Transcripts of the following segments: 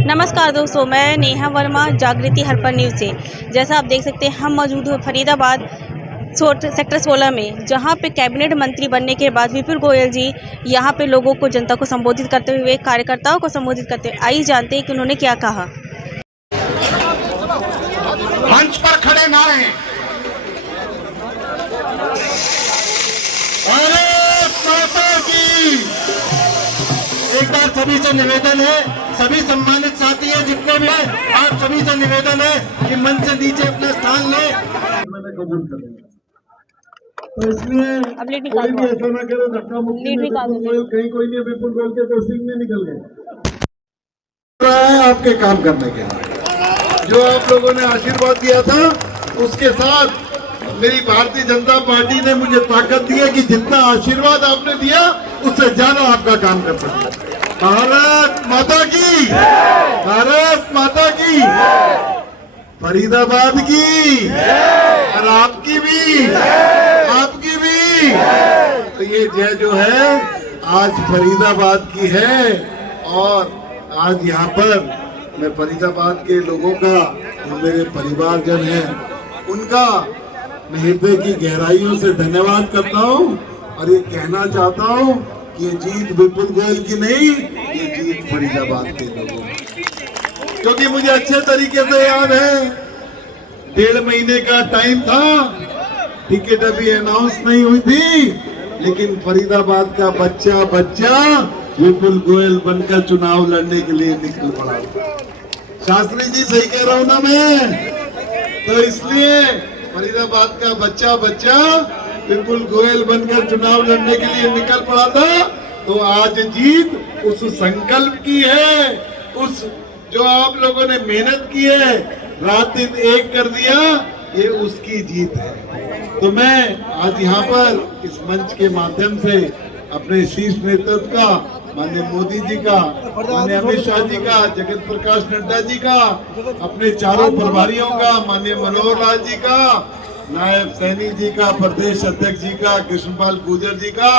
नमस्कार दोस्तों, मैं नेहा वर्मा जागृति हरपन न्यूज़ से। जैसा आप देख सकते हैं, हम मौजूद हैं फरीदाबाद सेक्टर 16 में, जहां पे कैबिनेट मंत्री बनने के बाद विपुल गोयल जी यहां पे लोगों को, जनता को संबोधित करते हुए, कार्यकर्ताओं को संबोधित करते हुए, आइए जानते हैं कि उन्होंने क्या कहा। मंच पर खड़े ना रहें। भारत माता की। एक बार सभी से निवेदन है, सभी सम्मानित साथी हैं जितने भी हैं, आप सभी से निवेदन है कि मंच से नीचे अपना स्थान लें। मैंने कबूल कर लिया, तो इसलिए कोई भी ऐसा ना करे धक्का मुक्की में कहीं कोई नहीं विपुल गोयल के तो सिंह में निकल गए। आपके काम करने के लिए जो आप लोगों ने आशीर्वाद दिया था, उसके साथ मेरी भारतीय जनता पार्टी ने मुझे ताकत दी है कि जितना आशीर्वाद आपने दिया उससे ज्यादा आपका काम कर सकता है। भारत माता की, भारत माता की, फरीदाबाद की और आपकी भी, आपकी भी। तो ये जय जो है आज फरीदाबाद की है। और आज यहाँ पर मैं फरीदाबाद के लोगों का, जो मेरे परिवारजन हैं, उनका मैं हृदय की गहराइयों से धन्यवाद करता हूँ और ये कहना चाहता हूँ कि ये जीत विपुल गोयल की नहीं, ये जीत फरीदाबाद के लोगों की। क्योंकि मुझे अच्छे तरीके से याद है, 1.5 महीने का टाइम था, टिकट अभी अनाउंस नहीं हुई थी, लेकिन फरीदाबाद का बच्चा विपुल गोयल बनकर चुनाव लड़ने के लिए निकल पड़ा। शास्त्री जी सही कह रहा हूं ना मैं? तो इसलिए फरीदाबाद का बच्चा विपुल गोयल बनकर चुनाव लड़ने के लिए निकल पड़ा था। तो आज जीत उस संकल्प की है, उस जो आप लोगों ने मेहनत की है, रात दिन एक कर दिया, ये उसकी जीत है। तो मैं आज यहाँ पर इस मंच के माध्यम से अपने शीर्ष नेतृत्व का, माननीय मोदी जी का, माननीय अमित शाह जी का, जगत प्रकाश नड्डा जी का, अपने चारों प्रभारियों का, माननीय मनोहर लाल जी का, नायब सैनी जी का, प्रदेश अध्यक्ष जी का, कृष्णपाल गुर्जर जी का,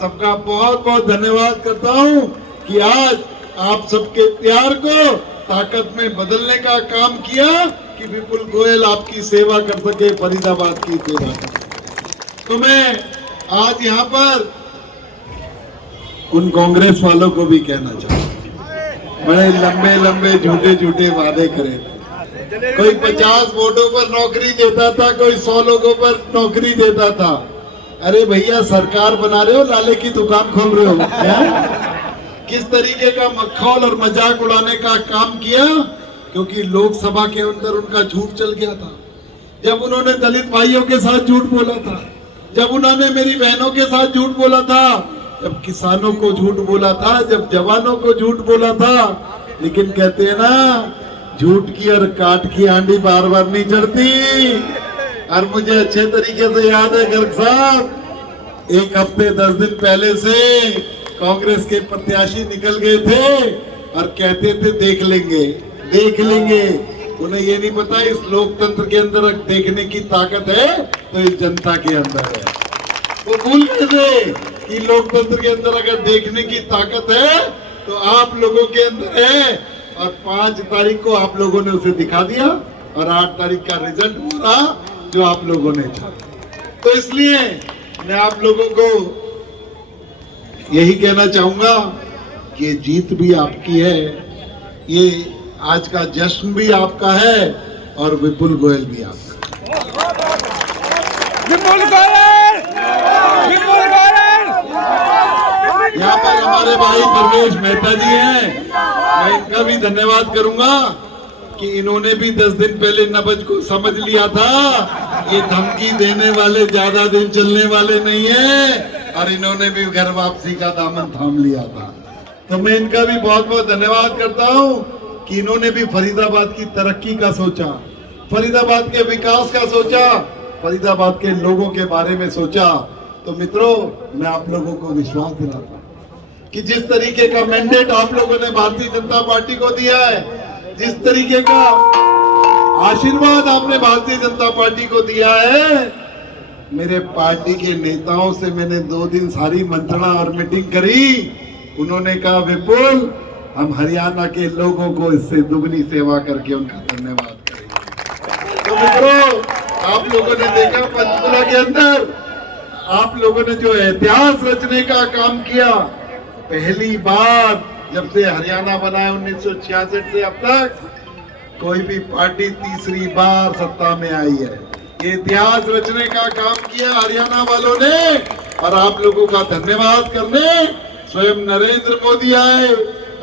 सबका बहुत बहुत धन्यवाद करता हूँ कि आज आप सबके प्यार को ताकत में बदलने का काम किया कि विपुल गोयल आपकी सेवा कर सके, फरीदाबाद की सेवा। तो मैं आज यहाँ पर उन कांग्रेस वालों को भी कहना चाहूँ, बड़े लंबे लंबे झूठे वादे करे। कोई 50 वोटों पर नौकरी देता था, कोई 100 लोगों पर नौकरी देता था। अरे भैया, सरकार बना रहे हो, लाले की दुकान खोल रहे हो है? किस तरीके का मखौल और मजाक उड़ाने का काम किया, क्योंकि लोकसभा के अंदर उनका झूठ चल गया था। जब उन्होंने दलित भाइयों के साथ झूठ बोला था, जब उन्होंने मेरी बहनों के साथ झूठ बोला था, जब किसानों को झूठ बोला था, जब जवानों को झूठ बोला था। लेकिन कहते हैं ना, झूठ की और काट की आंडी बार बार नहीं चढ़ती। और मुझे अच्छे तरीके से याद है गर्ग साहब, 1 हफ्ते 10 दिन पहले से कांग्रेस के प्रत्याशी निकल गए थे और कहते थे देख लेंगे देख लेंगे। उन्हें ये नहीं पता इस लोकतंत्र के अंदर देखने की ताकत है तो इस जनता के अंदर है। वो भूल गए थे कि लोकतंत्र के अंदर अगर देखने की ताकत है तो आप लोगों के अंदर है। और 5 तारीख को आप लोगों ने उसे दिखा दिया और 8 तारीख का रिजल्ट वो रहा जो आप लोगों ने चाहा। तो इसलिए मैं आप लोगों को यही कहना चाहूंगा कि जीत भी आपकी है, ये आज का जश्न भी आपका है और विपुल गोयल भी आपका। विपुल गोयल, विपुल गोयल। यहाँ पर हमारे भाई परवेश मेहता जी हैं, मैं इनका भी धन्यवाद करूंगा कि इन्होंने भी 10 दिन पहले नब्ज को समझ लिया था। ये धमकी देने वाले ज्यादा दिन चलने वाले नहीं है और इन्होंने भी घर वापसी का दामन थाम लिया था। तो मैं इनका भी बहुत बहुत धन्यवाद करता हूँ कि इन्होंने भी फरीदाबाद की तरक्की का सोचा, फरीदाबाद के विकास का सोचा, फरीदाबाद के लोगों के बारे में सोचा। तो मित्रों, मैं आप लोगों को विश्वास दिलाता हूँ कि जिस तरीके का मैंडेट आप लोगों ने भारतीय जनता पार्टी को दिया है, जिस तरीके का आशीर्वाद आपने भारतीय जनता पार्टी को दिया है, मेरे पार्टी के नेताओं से मैंने 2 दिन सारी मंत्रणा और मीटिंग करी। उन्होंने कहा विपुल, हम हरियाणा के लोगों को इससे दुगनी सेवा करके उनका धन्यवाद करेंगे। तो मित्रों, आप लोगों ने देखा पंचकुला के अंदर आप लोगों ने जो इतिहास रचने का काम किया, पहली बार जब से हरियाणा बना है 1966 से अब तक कोई भी पार्टी तीसरी बार सत्ता में आई है। ये इतिहास रचने का काम किया हरियाणा वालों ने, और आप लोगों का धन्यवाद करने स्वयं नरेंद्र मोदी आए,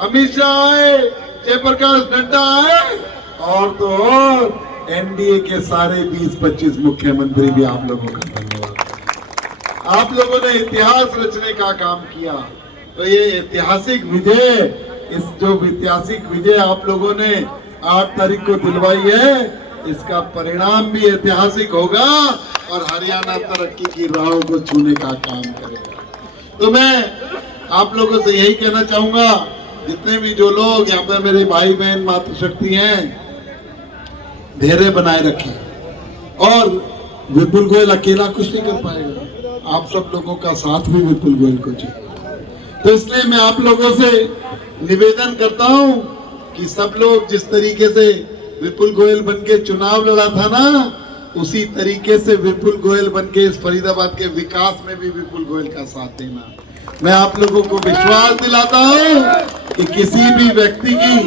अमित शाह आए, जयप्रकाश नड्डा आए, और तो और एनडीए के सारे 20-25 मुख्यमंत्री भी आप लोगों का धन्यवाद। आप लोगों ने इतिहास रचने का काम किया। तो ये ऐतिहासिक विजय, इस जो ऐतिहासिक विजय आप लोगों ने 8 तारीख को दिलवाई है, इसका परिणाम भी ऐतिहासिक होगा और हरियाणा तरक्की की राहों को छूने का काम करेगा। तो मैं आप लोगों से यही कहना चाहूंगा, जितने भी जो लोग यहाँ पे मेरे भाई बहन मातृशक्ति हैं, धैर्य बनाए रखें। और विपुल गोयल अकेला कुछ नहीं कर पाएगा, आप सब लोगों का साथ भी विपुल गोयल को चाहिए। तो इसलिए मैं आप लोगों से निवेदन करता हूं कि सब लोग जिस तरीके से विपुल गोयल बनके चुनाव लड़ा था ना, उसी तरीके से विपुल गोयल बनके इस फरीदाबाद के विकास में भी विपुल गोयल का साथ देना। मैं आप लोगों को विश्वास दिलाता हूं कि किसी भी व्यक्ति की,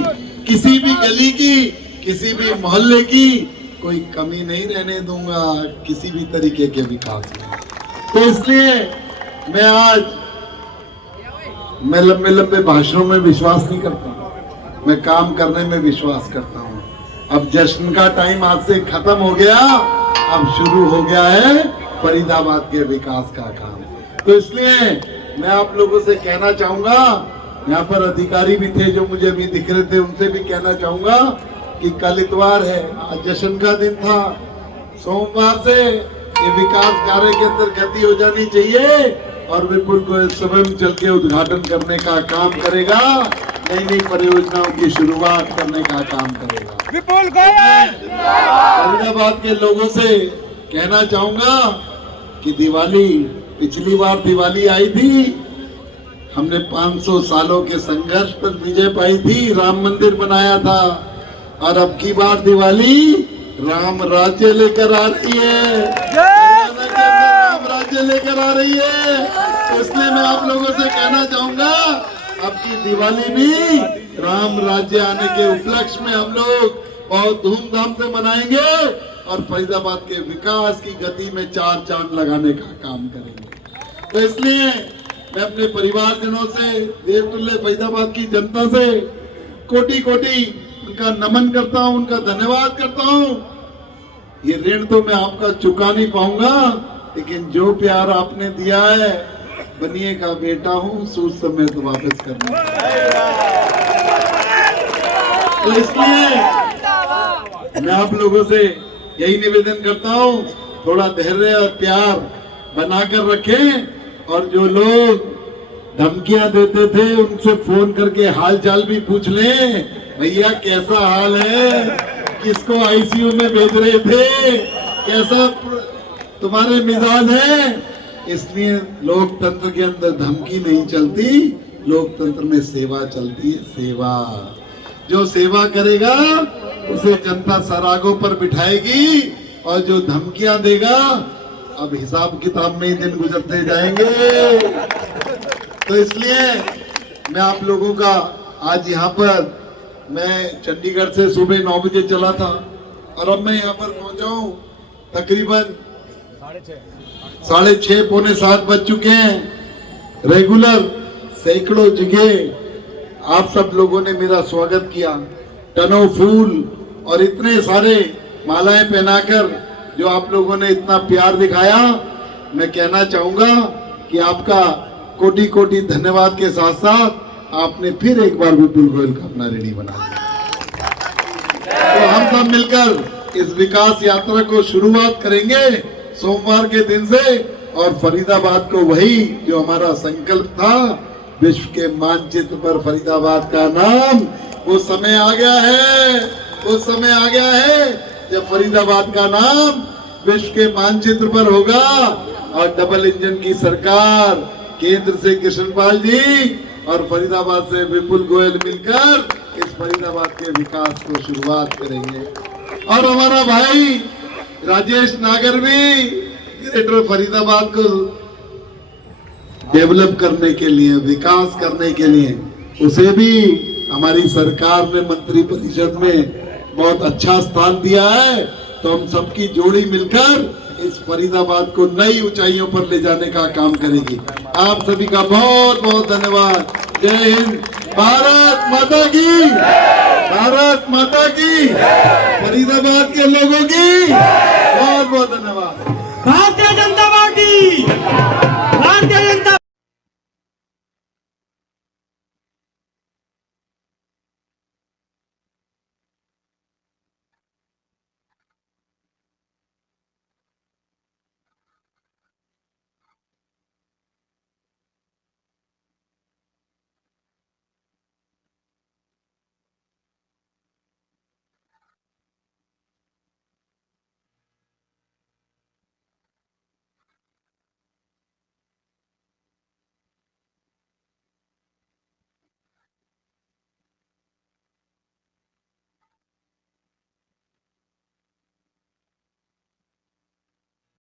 किसी भी गली की, किसी भी मोहल्ले की कोई कमी नहीं रहने दूंगा किसी भी तरीके के विकास में। तो इसलिए मैं आज लंबे भाषणों में विश्वास नहीं करता, मैं काम करने में विश्वास करता हूँ। अब जश्न का टाइम आज से खत्म हो गया, अब शुरू हो गया है फरीदाबाद के विकास का काम। तो इसलिए मैं आप लोगों से कहना चाहूंगा, यहाँ पर अधिकारी भी थे जो मुझे अभी दिख रहे थे, उनसे भी कहना चाहूंगा कि कल इतवार है, आज जश्न का दिन था, सोमवार से ये विकास कार्य के अंदर गति हो जानी चाहिए और विपुल गोयल स्वयं चल के उद्घाटन करने का काम करेगा, नई नई परियोजनाओं की शुरुआत करने का काम करेगा। विपुल गोयल फरीदाबाद के लोगों से कहना चाहूंगा कि दिवाली, पिछली बार दिवाली आई थी, हमने 500 सालों के संघर्ष पर विजय पाई थी, राम मंदिर बनाया था, और अब की बार दिवाली राम राज्य लेकर आ रही है, राम राज्य लेकर आ रही है। तो इसलिए मैं आप लोगों से कहना चाहूंगा, अब की दिवाली भी राम राज्य आने के उपलक्ष्य में हम लोग बहुत धूमधाम से मनाएंगे और फरीदाबाद के विकास की गति में 4 चांद लगाने का काम करेंगे। तो इसलिए मैं अपने परिवारजनों से, देवतुल्य फरीदाबाद की जनता से कोटि कोटि उनका नमन करता हूं, उनका धन्यवाद करता हूं। ये ऋण तो मैं आपका चुका नहीं पाऊंगा, लेकिन जो प्यार आपने दिया है, बनिए का बेटा हूं, सूद समेत वापस करना। तो इसलिए मैं आप लोगों से यही निवेदन करता हूं, थोड़ा धैर्य और प्यार बनाकर रखें, और जो लोग धमकियां देते थे उनसे फोन करके हाल चाल भी पूछ लें, भैया कैसा हाल है, किसको आईसीयू में भेज रहे थे, कैसा तुम्हारे मिजाज है। इसलिए लोकतंत्र के अंदर धमकी नहीं चलती, लोकतंत्र में सेवा चलती है। सेवा, जो सेवा करेगा उसे जनता सरागों पर बिठाएगी, और जो धमकियां देगा अब हिसाब किताब में ही दिन गुजरते जाएंगे। तो इसलिए मैं आप लोगों का आज यहाँ पर, मैं चंडीगढ़ से सुबह 9 बजे चला था और अब मैं यहाँ पर पहुंचा हूँ तकरीबन 6:30 पौने 7 बज चुके हैं। रेगुलर सैकड़ों जगह आप सब लोगों ने मेरा स्वागत किया, टनों फूल और इतने सारे मालाएं पहनाकर जो आप लोगों ने इतना प्यार दिखाया। मैं कहना चाहूंगा कि आपका कोटि कोटि धन्यवाद के साथ साथ आपने फिर एक बार विपुल गोयल का अपना ऋणी बना दिया। तो हम सब मिलकर इस विकास यात्रा को शुरुआत करेंगे सोमवार के दिन से, और फरीदाबाद को वही जो हमारा संकल्प था, विश्व के मानचित्र पर फरीदाबाद का नाम, वो समय आ गया है, वो समय आ गया है जब फरीदाबाद का नाम विश्व के मानचित्र पर होगा। और डबल इंजन की सरकार, केंद्र से कृष्णपाल जी और फरीदाबाद से विपुल गोयल मिलकर इस फरीदाबाद के विकास को शुरुआत करेंगे। और हमारा भाई राजेश नागर भी ग्रेटर फरीदाबाद को डेवलप करने के लिए, विकास करने के लिए, उसे भी हमारी सरकार ने मंत्री परिषद में बहुत अच्छा स्थान दिया है। तो हम सबकी जोड़ी मिलकर इस फरीदाबाद को नई ऊंचाइयों पर ले जाने का काम करेगी। आप सभी का बहुत बहुत धन्यवाद। जय हिंद, भारत माता की, भारत माता की, फरीदाबाद के लोगों की बहुत बहुत धन्यवाद। भारतीय जनता पार्टी, भारतीय जनता